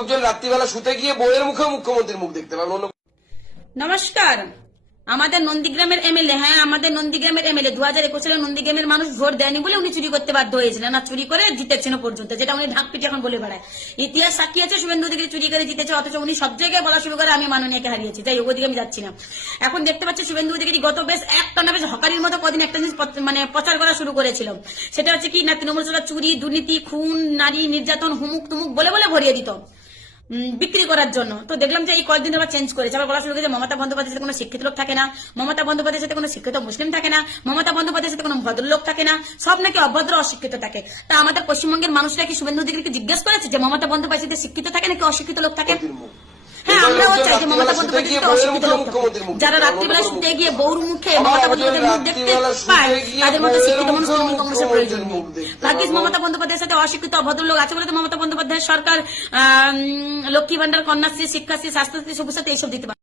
লোকজন রাত্রিবেলা শুতে গিয়ে বইয়ের মুখে মুখ্যমন্ত্রীর মুখ দেখতে পাবেন। নমস্কার। আমাদের নন্দীগ্রামের এমএলএ, হ্যাঁ আমাদের নন্দীগ্রামের এমএলএ 2021 সালে নন্দীগ্রামের মানুষ ভোট দেয়নি বলে উনি চুরি করতে বাধ্য হয়েছিলেন, না চুরি করে জিতেছেন পর্যন্ত, যেটা উনি ঢাকপিটি এখন বলে বেড়ায়। ইতিহাস সাক্ষী আছে শুভেন্দু অধিকারী চুরি করে জিতেছে, অথচ উনি সব জায়গায় বলা শুরু করে আমি মাননীয়কে হারিয়েছি। তাই ওদিকে আমি যাচ্ছি না। এখন দেখতে পাচ্ছি শুভেন্দু অধিকারী গত বেশ একটানা বেশ হকারির মতো কদিন একটা জিনিস মানে প্রচার করা শুরু করেছিল। সেটা হচ্ছে কি না, তৃণমূল সরকার চুরি, দুর্নীতি, খুন, নারী নির্যাতন, হুমুক তুমুক বলে বলে ভরিয়ে দিত বিক্রি করার জন্য। তো দেখলাম যে এই কয়েকদিন আবার চেঞ্জ করেছে, আবার বলা শুরু করেছে মমতা বন্দ্যোপাধ্যায়ের সাথে কোনো শিক্ষিত লোক থাকে না, মমতা বন্দ্যোপাধ্যায়ের সাথে কোনো শিক্ষিত মুসলিম থাকে না, মমতা বন্দ্যোপাধ্যায়ের সাথে কোনো ভদ্রলোক থাকে না, সব নাকি অভদ্র অশিক্ষিত থাকে। তা আমাদের পশ্চিমবঙ্গের মানুষরা কি শুভেন্দু অধিকারীকে জিজ্ঞেস করেছে যে মমতা বন্দ্যোপাধ্যায়ের সাথে শিক্ষিত থাকে নাকি অশিক্ষিত লোক থাকে? হ্যাঁ, আমরাও চাই যে মমতা বন্দ্যোপাধ্যায় অশিক্ষিত লোক থাকে, যারা রাত্রিবেলা শুতে গিয়ে বউর মুখে মমতা বন্দ্যোপাধ্যায়ের মুখ দেখতে পায়, তাদের মতো শিক্ষিত মানুষ তৃণমূল কংগ্রেসের প্রয়োজন নেই। ভাগ্যিস মমতা বন্দ্যোপাধ্যায়ের সাথে অশিক্ষিত ভদ্রলোক আছে বলে তো মমতা বন্দ্যোপাধ্যায়ের সরকার লক্ষ্মী ভান্ডার, কন্যাশ্রী, শিক্ষাশ্রী, স্বাস্থ্যশ্রী, সবুজ সাথী এইসব দিতে পারে।